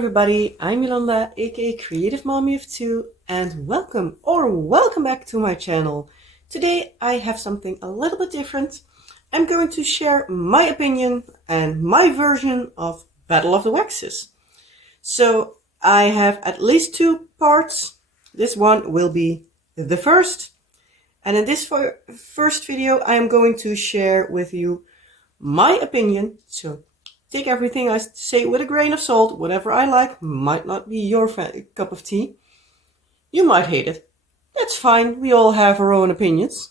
everybody, I'm Yolanda, aka Creative Mommy of Two, and welcome back to my channel. Today I have something a little bit different. I'm going to share my opinion and my version of Battle of the Waxes. So I have at least two parts. This one will be the first. And in this first video I am going to share with you my opinion. So take everything I say with a grain of salt. Whatever I like might not be your cup of tea. You might hate it. That's fine. We all have our own opinions.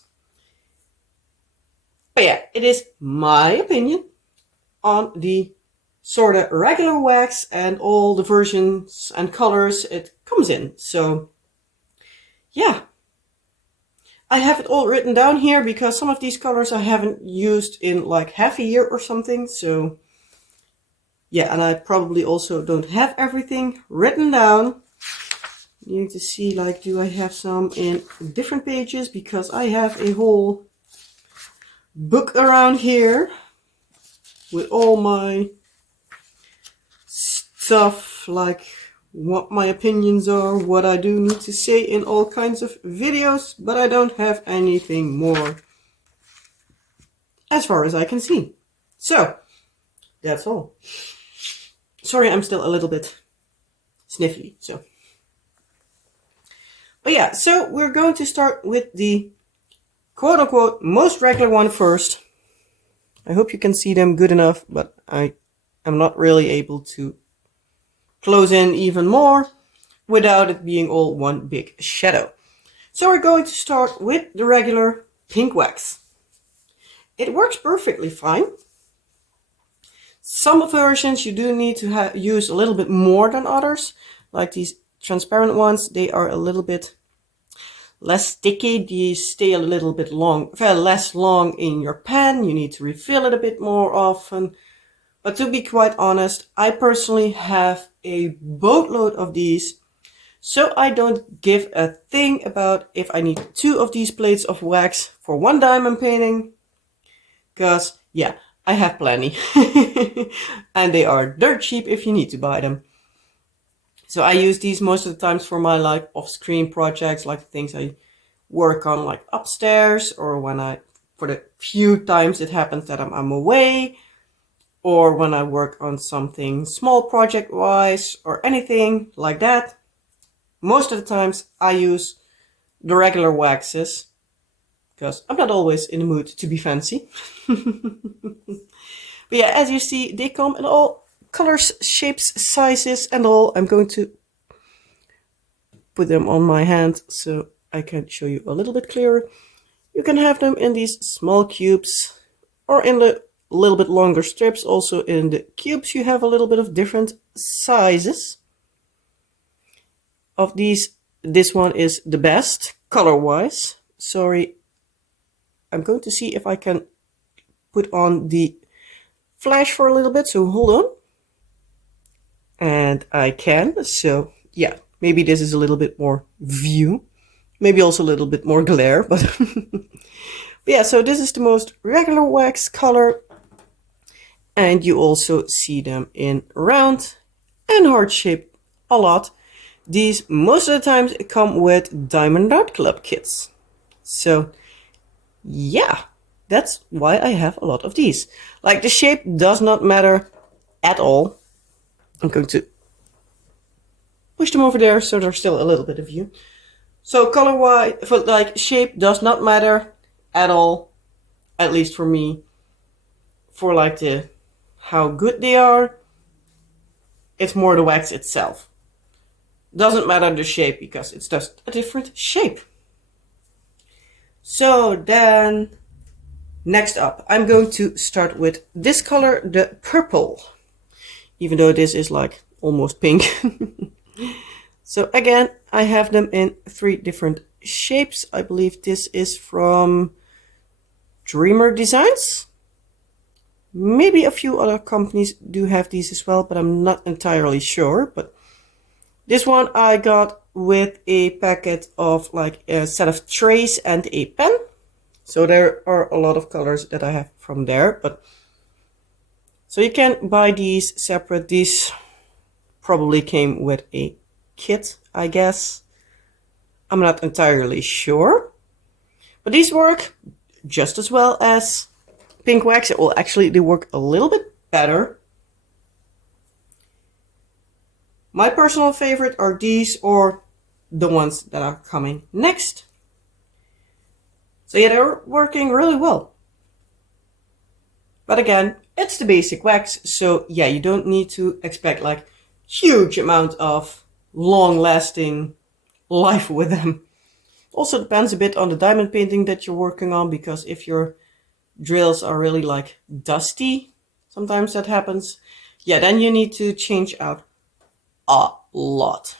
But yeah, it is my opinion on the sort of regular wax and all the versions and colors it comes in. So yeah, I have it all written down here because some of these colors I haven't used in like half a year or something. So yeah, and I probably also don't have everything written down. You need to see, like, do I have some in different pages? Because I have a whole book around here with all my stuff, like what my opinions are, what I do need to say in all kinds of videos, but I don't have anything more as far as I can see. So, that's all. Sorry, I'm still a little bit sniffly, so. But yeah, so we're going to start with the quote-unquote most regular one first. I hope you can see them good enough, but I am not really able to close in even more without it being all one big shadow. So we're going to start with the regular pink wax. It works perfectly fine. Some versions you do need to use a little bit more than others, like these transparent ones. They are a little bit less sticky. These stay a little bit less long in your pan. You need to refill it a bit more often. But to be quite honest, I personally have a boatload of these, so I don't give a thing about if I need 2 of these plates of wax for 1 diamond painting, because yeah, I have plenty. And they are dirt cheap if you need to buy them. So I use these most of the times for my like off-screen projects, like things I work on like upstairs, or when for the few times it happens that I'm away, or when I work on something small project wise or anything like that. Most of the times I use the regular waxes because I'm not always in the mood to be fancy. But yeah, as you see, they come in all colors, shapes, sizes and all. I'm going to put them on my hand so I can show you a little bit clearer. You can have them in these small cubes or in the little bit longer strips. Also in the cubes you have a little bit of different sizes. Of these, this one is the best color wise. Sorry, I'm going to see if I can put on the flash for a little bit, so hold on. And I can, so yeah, maybe this is a little bit more view, maybe also a little bit more glare, but, but yeah, so this is the most regular wax color, and you also see them in round and heart shape a lot. These most of the times come with Diamond Art Club kits, so yeah, that's why I have a lot of these. Like, the shape does not matter at all. I'm going to push them over there so there's still a little bit of view. So color wise, like, shape does not matter at all, at least for me. For like how good they are, it's more the wax itself. Doesn't matter the shape because it's just a different shape. So then, next up, I'm going to start with this color, the purple. Even though this is like almost pink. So again, I have them in 3 different shapes. I believe this is from Dreamer Designs. Maybe a few other companies do have these as well, but I'm not entirely sure. But this one I got with a packet of like a set of trays and a pen. So there are a lot of colors that I have from there. But so you can buy these separate. These probably came with a kit, I guess. I'm not entirely sure. But these work just as well as pink wax. Well, actually, they work a little bit better. My personal favorite are these or the ones that are coming next. So yeah, they're working really well. But again, it's the basic wax, so yeah, you don't need to expect like huge amount of long-lasting life with them. Also depends a bit on the diamond painting that you're working on, because if your drills are really like dusty, sometimes that happens, yeah, then you need to change out a lot.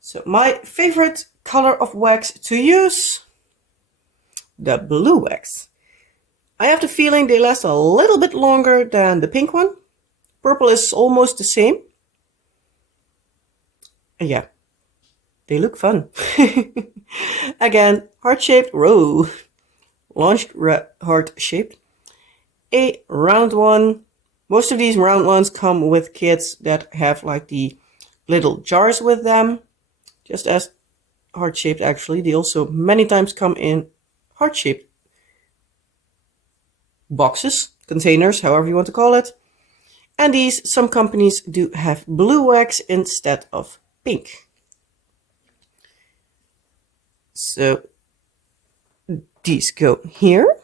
So my favorite color of wax to use, the blue wax. I have the feeling they last a little bit longer than the pink one. Purple is almost the same. And yeah, they look fun. Again, heart-shaped row. Launched heart-shaped. A round one. Most of these round ones come with kits that have like the little jars with them. Just as heart-shaped actually. They also many times come in heart-shaped boxes, containers, however you want to call it. And these, some companies do have blue wax instead of pink. So these go here.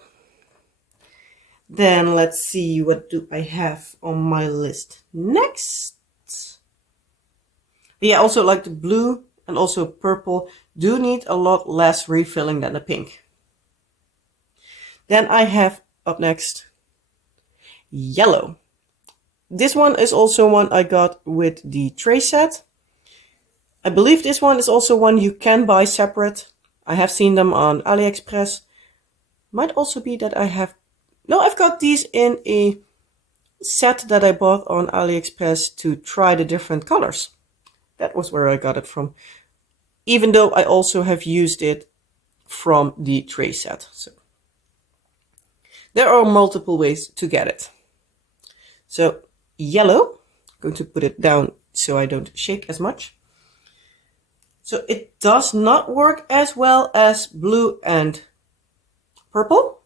Then let's see, what do I have on my list next? Yeah, also like the blue and also purple do need a lot less refilling than the pink. Then I have up next yellow. This one is also one I got with the tray set. I believe this one is also one you can buy separate. I have seen them on AliExpress. Might also be that I have... No, I've got these in a set that I bought on AliExpress to try the different colors. That was where I got it from. Even though I also have used it from the tray set. So there are multiple ways to get it. So yellow, I'm going to put it down so I don't shake as much. So it does not work as well as blue and purple.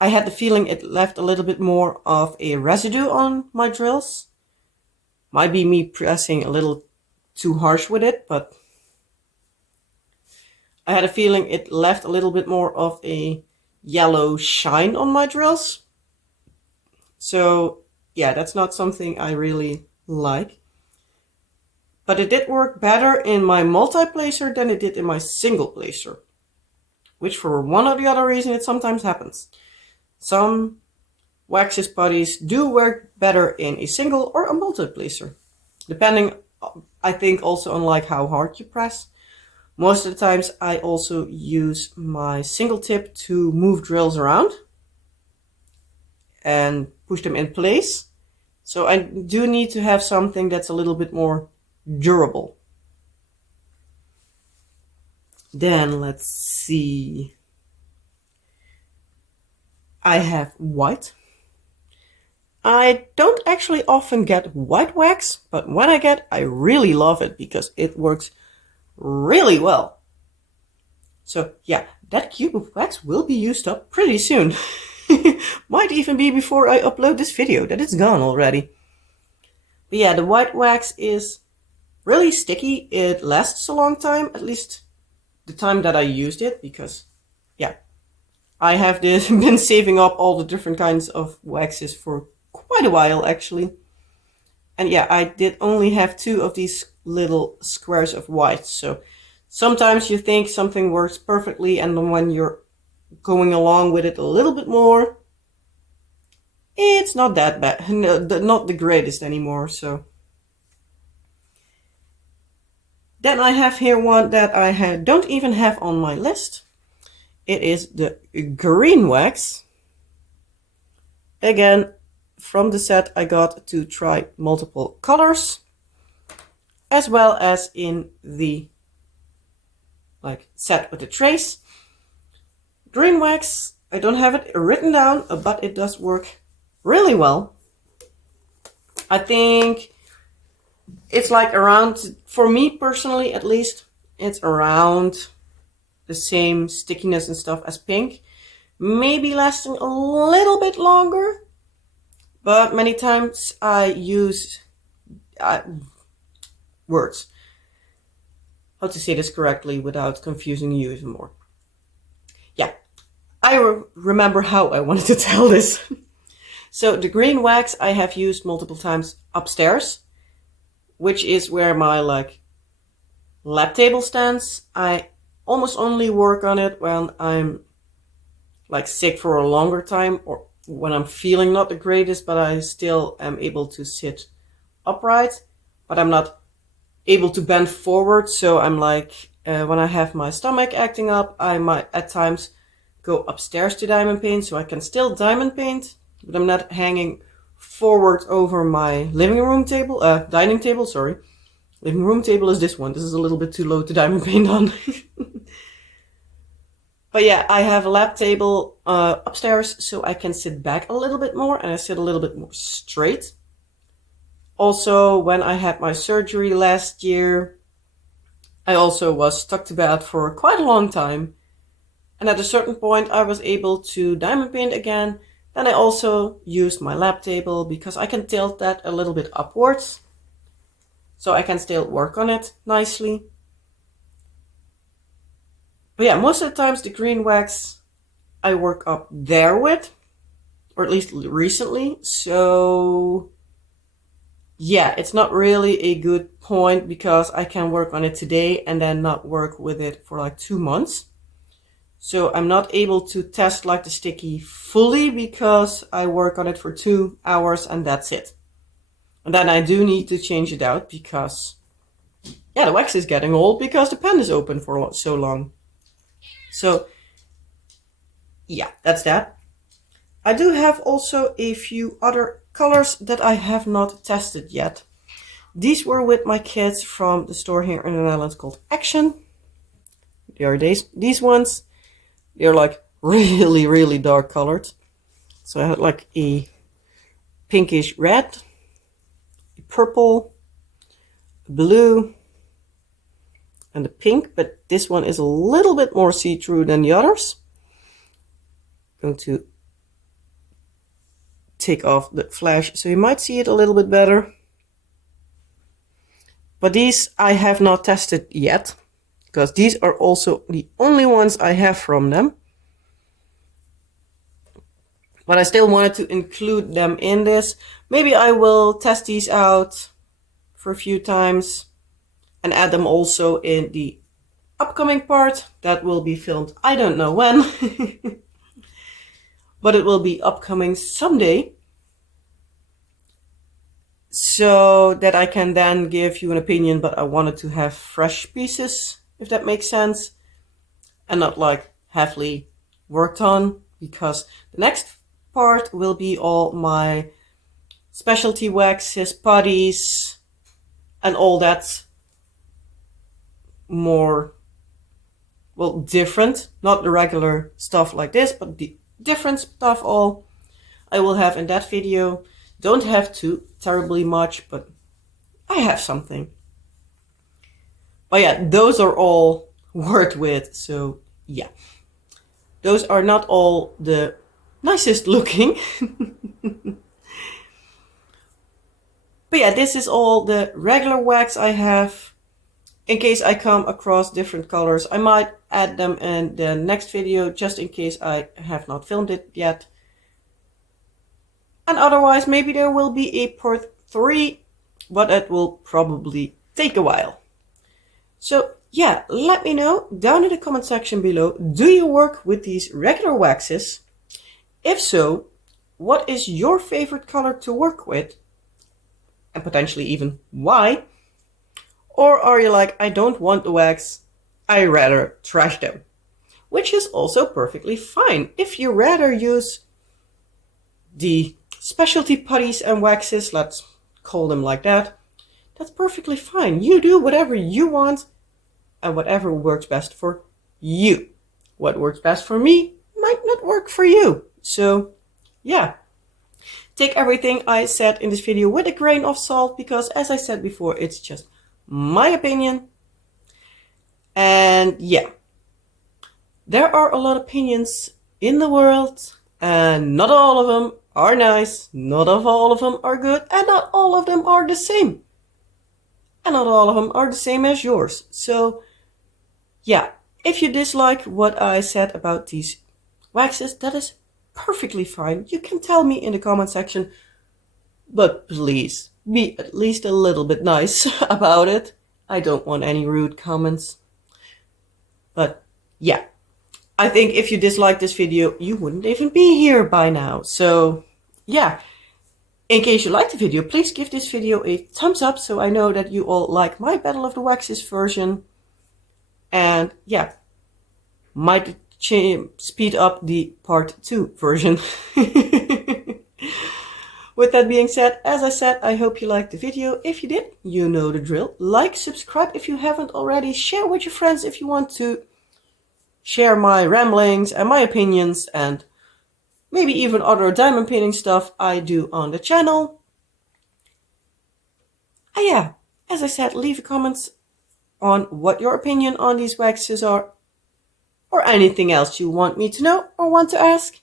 I had the feeling it left a little bit more of a residue on my drills. Might be me pressing a little too harsh with it, but I had a feeling it left a little bit more of a yellow shine on my drills. So yeah, that's not something I really like. But it did work better in my multi-placer than it did in my single placer. Which for one or the other reason it sometimes happens. Some waxes putties do work better in a single or a multi-placer. Depending, I think, also on like how hard you press. Most of the times I also use my single tip to move drills around and push them in place. So I do need to have something that's a little bit more durable. Then let's see. I have white. I don't actually often get white wax, but when I get, I really love it because it works really well. So yeah, that cube of wax will be used up pretty soon. Might even be before I upload this video that it's gone already. But yeah, the white wax is really sticky. It lasts a long time, at least the time that I used it, because yeah, I have been saving up all the different kinds of waxes for quite a while actually. And yeah, I did only have 2 of these little squares of white. So sometimes you think something works perfectly, and then when you're going along with it a little bit more, it's not that bad, not the greatest anymore. So then I have here one that I don't even have on my list. It is the green wax. Again, from the set I got to try multiple colors, as well as in the set with the trace. Green wax, I don't have it written down, but it does work really well. I think it's like around, for me personally at least, it's around the same stickiness and stuff as pink. Maybe lasting a little bit longer, but many times I use words. How to say this correctly without confusing you even more. Yeah, I remember how I wanted to tell this. So the green wax I have used multiple times upstairs, which is where my like lab table stands. I almost only work on it when I'm like sick for a longer time or when I'm feeling not the greatest, but I still am able to sit upright, but I'm not able to bend forward. So I'm like, when I have my stomach acting up, I might at times go upstairs to diamond paint, so I can still diamond paint, but I'm not hanging forward over my living room table, dining table, sorry. Living room table is this one. This is a little bit too low to diamond paint on. But yeah, I have a lab table upstairs, so I can sit back a little bit more and I sit a little bit more straight. Also, when I had my surgery last year, I also was stuck to bed for quite a long time. And at a certain point, I was able to diamond paint again. Then I also used my lab table because I can tilt that a little bit upwards, so I can still work on it nicely. But yeah, most of the times the green wax I work up there with, or at least recently. So yeah, it's not really a good point because I can work on it today and then not work with it for like 2 months. So I'm not able to test like the sticky fully because I work on it for 2 hours and that's it. And then I do need to change it out because, yeah, the wax is getting old because the pen is open for so long. So yeah, that's that. I do have also a few other colors that I have not tested yet. These were with my kids from the store here in the Netherlands called Action. They are these ones. They're like really, really dark colored. So I had like a pinkish red, a purple, a blue, and a pink, but this one is a little bit more see-through than the others. I'm going to take off the flash so you might see it a little bit better. But these I have not tested yet, because these are also the only ones I have from them. But I still wanted to include them in this. Maybe I will test these out for a few times and add them also in the upcoming part that will be filmed. I don't know when, but it will be upcoming someday, so that I can then give you an opinion. But I wanted to have fresh pieces, if that makes sense, and not like heavily worked on, because the next part will be all my specialty waxes, putties, and all that more, well, different, not the regular stuff like this, but the different stuff all I will have in that video. Don't have too terribly much, but I have something. But yeah, those are all worked with, so yeah. Those are not all the nicest looking. But yeah, this is all the regular wax I have. In case I come across different colors, I might add them in the next video, just in case I have not filmed it yet. And otherwise, maybe there will be a part 3, but it will probably take a while. So yeah, let me know down in the comment section below, do you work with these regular waxes? If so, what is your favorite color to work with? And potentially even why? Or are you like, I don't want the wax, I rather trash them? Which is also perfectly fine. If you rather use the specialty putties and waxes, let's call them like that, that's perfectly fine. You do whatever you want and whatever works best for you. What works best for me might not work for you. So yeah. Take everything I said in this video with a grain of salt, because as I said before, it's just my opinion. And yeah, there are a lot of opinions in the world, and not all of them are nice, not all of them are good, and not all of them are the same. And not all of them are the same as yours. So yeah, if you dislike what I said about these waxes, that is perfectly fine. You can tell me in the comment section, but please be at least a little bit nice about it. I don't want any rude comments. But yeah, I think if you dislike this video, you wouldn't even be here by now. So yeah, in case you liked the video, please give this video a thumbs up so I know that you all like my Battle of the Waxes version. And yeah, might speed up the part 2 version. With that being said, as I said, I hope you liked the video. If you did, you know the drill. Like, subscribe if you haven't already. Share with your friends if you want to share my ramblings and my opinions and maybe even other diamond painting stuff I do on the channel. And yeah, as I said, leave a comment on what your opinion on these waxes are, or anything else you want me to know or want to ask.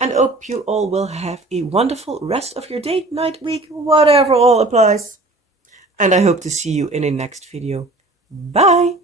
And hope you all will have a wonderful rest of your day, night, week, whatever all applies. And I hope to see you in the next video. Bye!